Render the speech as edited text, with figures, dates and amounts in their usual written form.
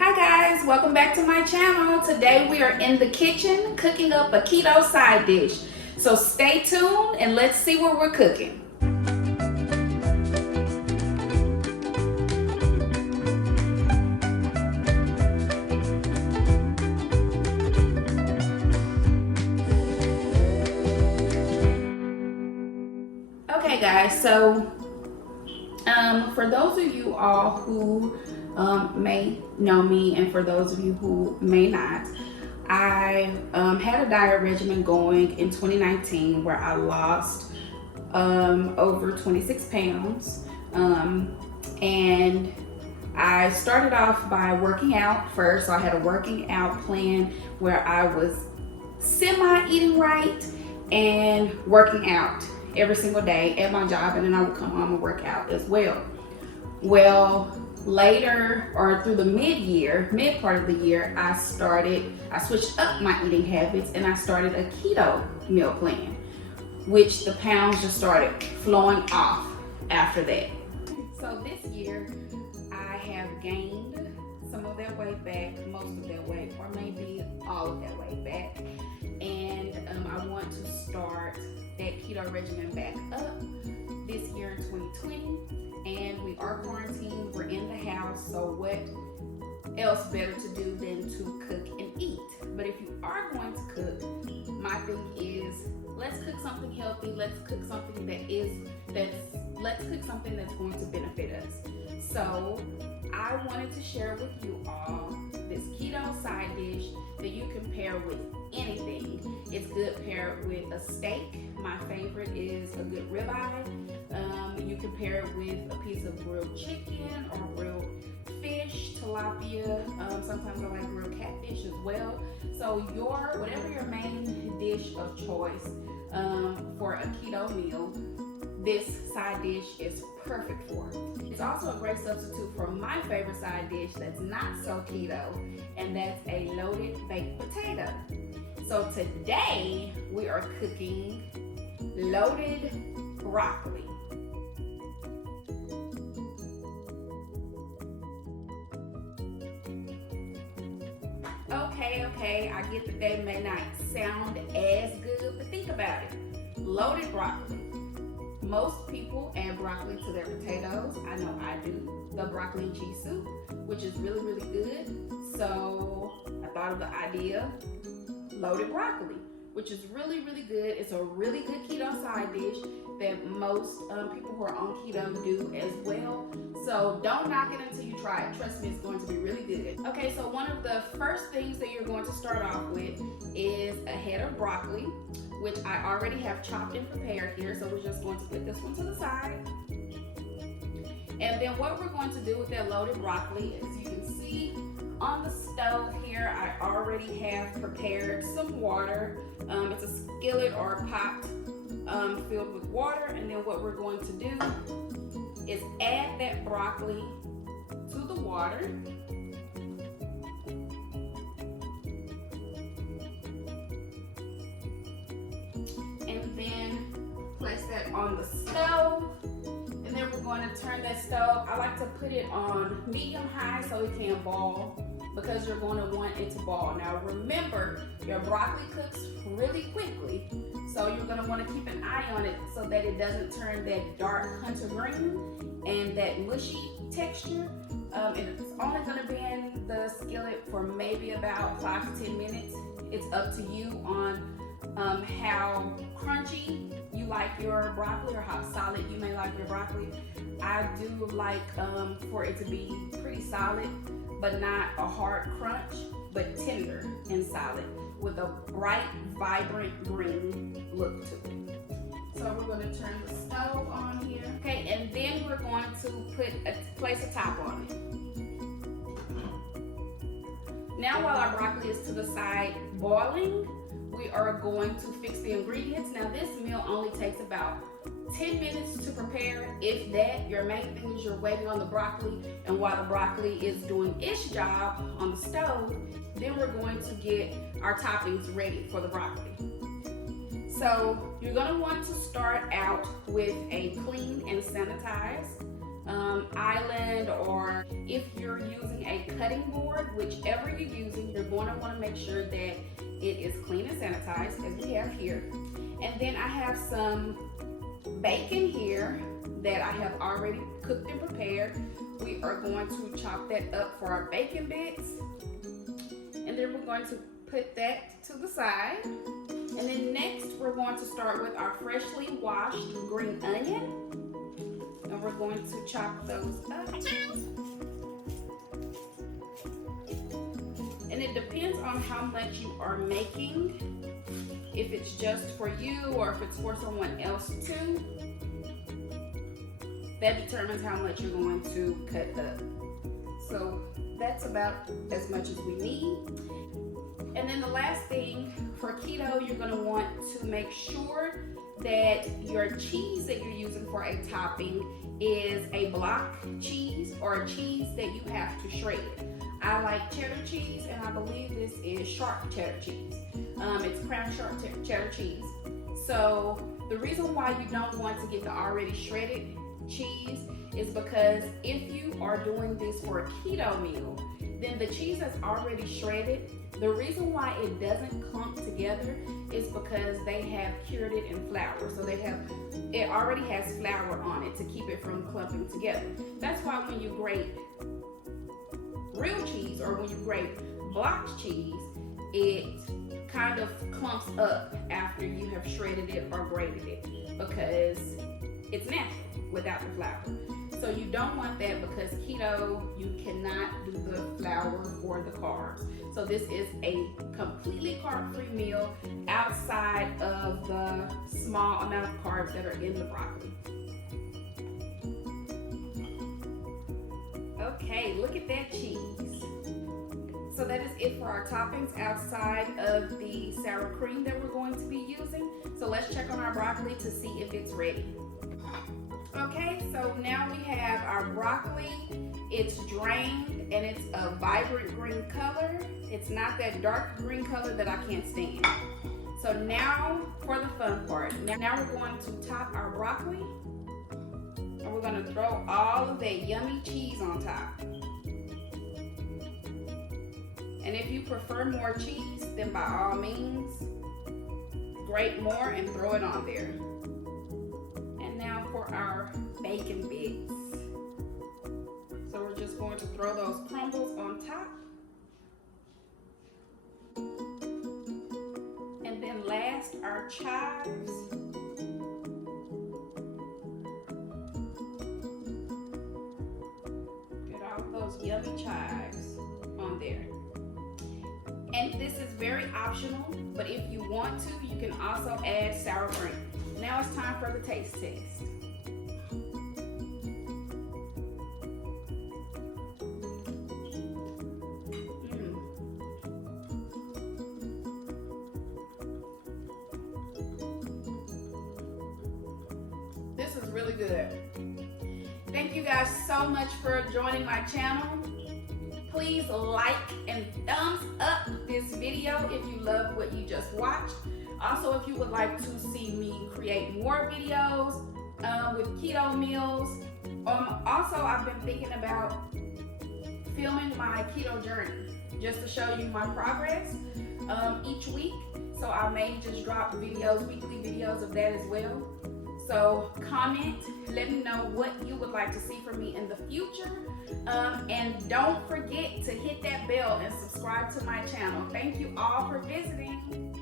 Hi guys, welcome back to my channel. Today we are in the kitchen cooking up a keto side dish. So stay tuned and let's see what we're cooking. Okay guys, so for those of you all who may know me, and for those of you who may not, I had a diet regimen going in 2019 where I lost over 26 pounds, and I started off by working out first. So I had a working out plan where I was semi-eating right and working out every single day at my job, and then I would come home and work out as well. Well, later, or through the mid part of the year, I switched up my eating habits and I started a keto meal plan, which the pounds just started flowing off after that. So this year, I have gained some of that weight back, most of that weight, or maybe all of that weight back. And I want to start that keto regimen back up this year in 2020. And we are quarantined, we're in the house, so what else better to do than to cook and eat? But if you are going to cook, my thing is, let's cook something healthy, let's cook something that's going to benefit us. So I wanted to share with you all this keto side dish that you can pair with anything. It's good paired with a steak. My favorite is a good ribeye. You can pair it with a piece of grilled chicken or grilled fish, tilapia. Sometimes I like grilled catfish as well. So whatever your main dish of choice for a keto meal, this side dish is perfect for. It's also a great substitute for my favorite side dish that's not so keto, and that's a loaded baked potato. So today we are cooking loaded broccoli. Okay, I get that they may not sound as good, but think about it. Loaded broccoli. Most people add broccoli to their potatoes. I know I do. The broccoli and cheese soup, which is really, really good. So I thought of the idea, loaded broccoli, which is really, really good. It's a really good keto side dish that most people who are on keto do as well. So don't knock it until you try it. Trust me, it's going to be really good. Okay, so one of the first things that you're going to start off with is a head of broccoli, which I already have chopped and prepared here. So we're just going to put this one to the side. And then what we're going to do with that loaded broccoli, as you can see on the stove here, I already have prepared some water. It's a skillet or a pot filled with water. And then what we're going to do is add that broccoli to the water. And then place that on the stove. And then we're going to turn that stove. I like to put it on medium high so it can boil, because you're going to want it to boil. Now remember, your broccoli cooks really quickly, so you're going to want to keep an eye on it so that it doesn't turn that dark hunter green and that mushy texture. And it's only going to be in the skillet for maybe about 5 to 10 minutes. It's up to you on how crunchy you like your broccoli or how solid you may like your broccoli. I do like for it to be pretty solid, but not a hard crunch, but tender and solid with a bright, vibrant green look to it. So we're going to turn the stove on here. Okay, and then we're going to place a top on it. Now while our broccoli is to the side boiling, we are going to fix the ingredients. Now this meal only takes about 10 minutes to prepare, if that. Your main thing is you're waiting on the broccoli, and while the broccoli is doing its job on the stove, then we're going to get our toppings ready for the broccoli. So you're going to want to start out with a clean and sanitized island, or if you're using a cutting board, whichever you're using, you're going to want to make sure that it is clean and sanitized, as we have here. And then I have some bacon here that I have already cooked and prepared. We are going to chop that up for our bacon bits. And then we're going to put that to the side. And then next, we're going to start with our freshly washed green onion. And we're going to chop those up. And it depends on how much you are making. If it's just for you or if it's for someone else too. That determines how much you're going to cut up. So that's about as much as we need. And then the last thing, for keto, you're going to want to make sure that your cheese that you're using for a topping is a block cheese or a cheese that you have to shred. I like cheddar cheese, and I believe this is sharp cheddar cheese. It's crown sharp cheddar cheese. So the reason why you don't want to get the already shredded cheese is because if you are doing this for a keto meal, then the cheese that's already shredded, the reason why it doesn't clump together is because they have cured it in flour. So it already has flour on it to keep it from clumping together. That's why when you grate real cheese or when you grate block cheese, it kind of clumps up after you have shredded it or grated it because it's natural without the flour. So you don't want that because keto, you cannot do the flour or the carbs. So this is a completely carb-free meal outside of the small amount of carbs that are in the broccoli. Okay, look at that cheese. So that is it for our toppings outside of the sour cream that we're going to be using. So let's check on our broccoli to see if it's ready. Okay, so now we have our broccoli. It's drained and it's a vibrant green color. It's not that dark green color that I can't stand. So now for the fun part. Now we're going to top our broccoli. And we're going to throw all of that yummy cheese on top. And if you prefer more cheese, then by all means, grate more and throw it on there. And now for our bacon bits. So we're just going to throw those crumbles on top. And then last, our chives. Get all those yummy chives on there. And this is very optional, but if you want to, you can also add sour cream. Now it's time for the taste test. This is really good. Thank you guys so much for joining my channel. Please like and thumbs up this video if you love what you just watched. Also, if you would like to see me create more videos with keto meals. Also, I've been thinking about filming my keto journey just to show you my progress each week. So I may just drop videos, weekly videos of that as well. So comment, let me know what you would like to see from me in the future. And don't forget to hit that bell and subscribe to my channel. Thank you all for visiting.